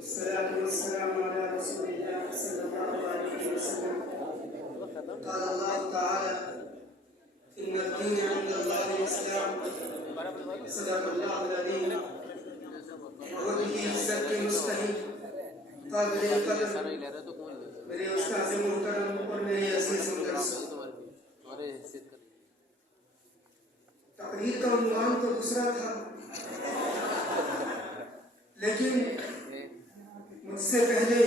والصلاة والسلام على رسول الله صلى الله عليه وسلم. قال الله تعالى: إن الدين عند الله الإسلام. صدق الله العظيم وبه الزكي المستهين. قابل القدر میرے استاذ محترم اور میرے عزیز مدرس، تقریر کا عنوان تو دوسرا تھا، لیکن مجھ سے پہلے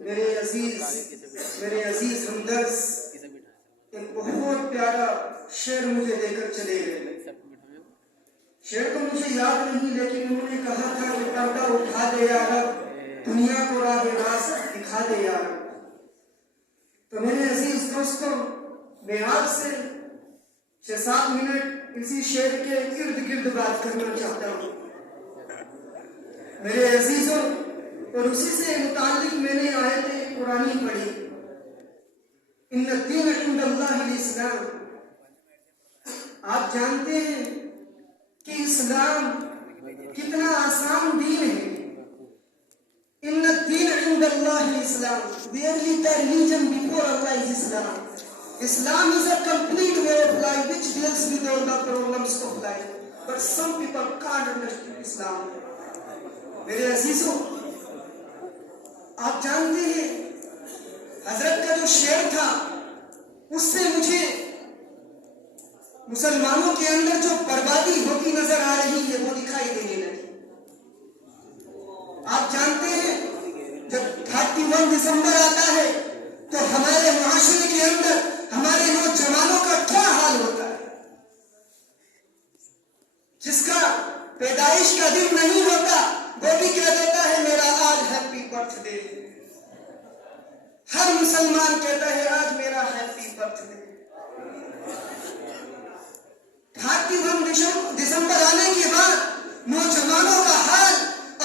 میرے عزیز ہمدرس ایک بہت پیارا شعر مجھے دے کر چلے گئے. شعر تو مجھے یاد نہیں، لیکن انہوں نے کہا تھا کہ پردہ اٹھا دے یا رب، دنیا کو راہ راست دکھا دے یا رب. تو میرے عزیز دوستوں، میں آپ سے 6-7 منٹ اسی شعر کے ارد گرد بات کرنا چاہتا ہوں میرے عزیزوں. اور اسی سے متعلق میں نے آیت قرآنی پڑھی: ان الدین عند اللہ الاسلام. آپ جانتے ہیں کہ اسلام کتنا آسان دین ہے. ان الدین عند اللہ الاسلام. Barely the religion before Allah is Islam. Islam is a complete way of life which deals with all the problems of life. But some people can't understand Islam. میرے عزیزوں، آپ جانتے ہیں حضرت کا جو شعر تھا، اس سے مجھے مسلمانوں کے اندر جو بربادی ہوتی نظر آ رہی ہے وہ دکھائی دینے لگی. آپ جانتے ہیں جب 31 دسمبر آتا ہے تو ہمارے معاشرے کے اندر ہمارے نوجوانوں کا کیا حال ہوتا ہے. جس کا پیدائش کا دن نہیں ہوتا وہ بھی کہہ دیتا ہے میرا آج ہیپی برتھ ڈے. ہر مسلمان کہتا ہے آج میرا ہیپی برتھ ڈے. 31 دسمبر آنے کے بعد نوجوانوں کا حال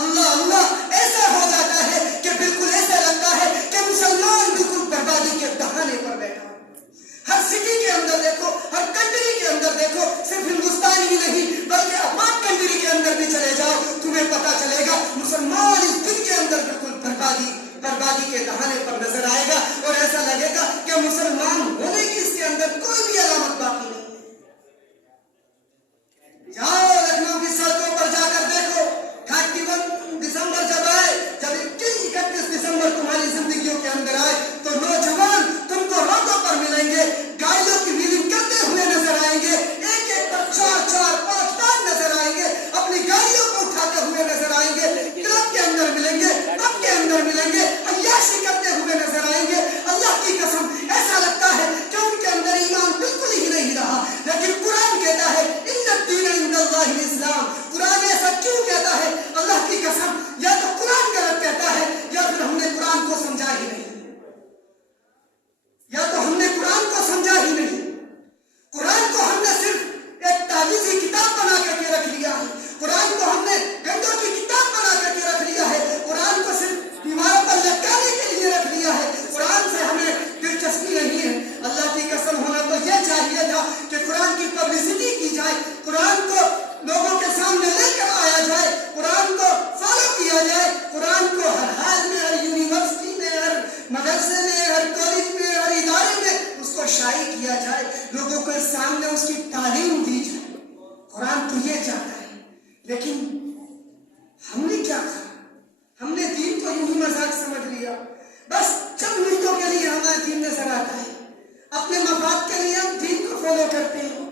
اللہ اللہ ایسا ہو جاتا ہے کہ بالکل ایسا لگتا ہے کہ مسلمان بالکل بربادی کے دہانے پر بیٹھا. ہر سٹی کے اندر دیکھو، ہر کنٹری کے اندر دیکھو، صرف ہندوستان ہی نہیں بلکہ اباد کنٹری کے اندر بھی چلے جاؤ، تمہیں پتا چلے گا مسلمان اس دن کے اندر بالکل بربادی کے دہانے پر نظر آئے گا. اور ایسا لگے گا کہ مسلمان ہونے کی اس کے اندر کوئی بھی علامت باقی نہیں. جاؤ لکھنؤ کی سڑکوں پر جا کر دیکھو، 31 دسمبر جب آئے، جب 31 دسمبر تمہاری زندگیوں کے اندر آئے تو نوجوان تم کو روڈوں پر ملیں گے، گاڑیوں کی ویلنگ کرتے ہوئے نظر آئیں گے، ایک پر 4-4 5 نظر آئیں گے، اپنی گاڑیوں کو اٹھاتے ہوئے نظر آئیں گے، کلب کے اندر ملیں گے، پب کے اندر ملیں گے، عیاشی کرتے ہوئے نظر آئیں گے. اللہ کی قسم ایسا لگتا ہے کہ ان کے اندر ایمان بالکل ہی نہیں رہا. لیکن قرآن کہتا ہے ان الدین عند اللہ الاسلام. قرآن ایسا کیوں کہتا ہے؟ اللہ کی قسم یا تو قرآن غلط کہتا ہے یا پھر ہم نے قرآن کو سمجھا ہی نہیں. قرآن کو ہم نے صرف ایک تعویذی کتاب بنا کر کے رکھ لیا ہے. قرآن کو ہم نے گنڈوں کی کتاب بنا کر کے رکھ لیا ہے. قرآن کو صرف دیواروں پر لٹکانے کے لیے رکھ لیا ہے. قرآن سے ہمیں دلچسپی نہیں ہے. اللہ کی قسم ہونا تو یہ چاہیے تھا کہ قرآن کی پبلسٹی کی جائے، قرآن کو لوگوں کے سامنے لے کر آیا جائے، قرآن کو فالو کیا جائے، قرآن کو ہر حال میں، ہر یونیورسٹی میں، ہر مدرسے میں، ہر کالج میں، ہر ادارے میں اس کو شائع کیا جائے، لوگوں کے سامنے اس کی تعلیم دی جائے. قرآن تو یہ چاہتا ہے. لیکن ہم نے کیا کہا؟ ہم نے دین کو یوں ہی مذاق سمجھ لیا. بس چند منٹوں کے لیے ہمارا دین نظر آتا ہے، اپنے مفاد کے لیے ہم دین کو فالو کرتے ہیں.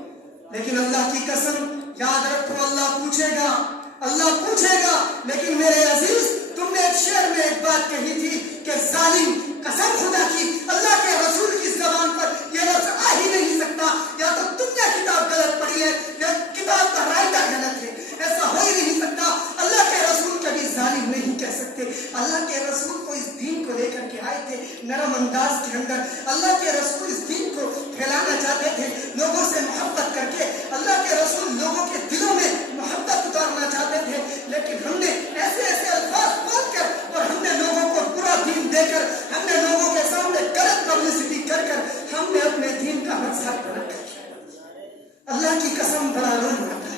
لیکن اللہ کی قسم یاد رکھو، اللہ پوچھے گا. لیکن میرے عزیز، تم نے ایک شعر میں ایک بات کہی تھی کہ ظالم، قسم خدا کی اللہ کے رسول کی زبان پر یہ لفظ آ ہی نہیں سکتا. یا تو تم نے کتاب غلط پڑھی ہے یا کتاب کا رائٹر غلط ہے. ایسا ہو ہی نہیں سکتا. اللہ کے رسول کبھی ظالم نہیں کہہ سکتے. اللہ کے رسول کو اس دین کو لے کر کے آئے تھے نرم انداز کے اندر. اللہ کے رسول اس دین کو پھیلانا چاہتے تھے لوگوں سے محبت کر کے. اللہ کے رسول لوگوں کے دلوں میں محبت اتارنا چاہتے تھے. لیکن ہم نے ایسے الفاظ بول کر اور ہم نے لوگوں کو برا دین دے کر، ہم نے لوگوں کے سامنے غلط پبلسٹی کر ہم نے اپنے دین کا مذہب رکھا. اللہ کی قسم بڑا رونا آتا ہے.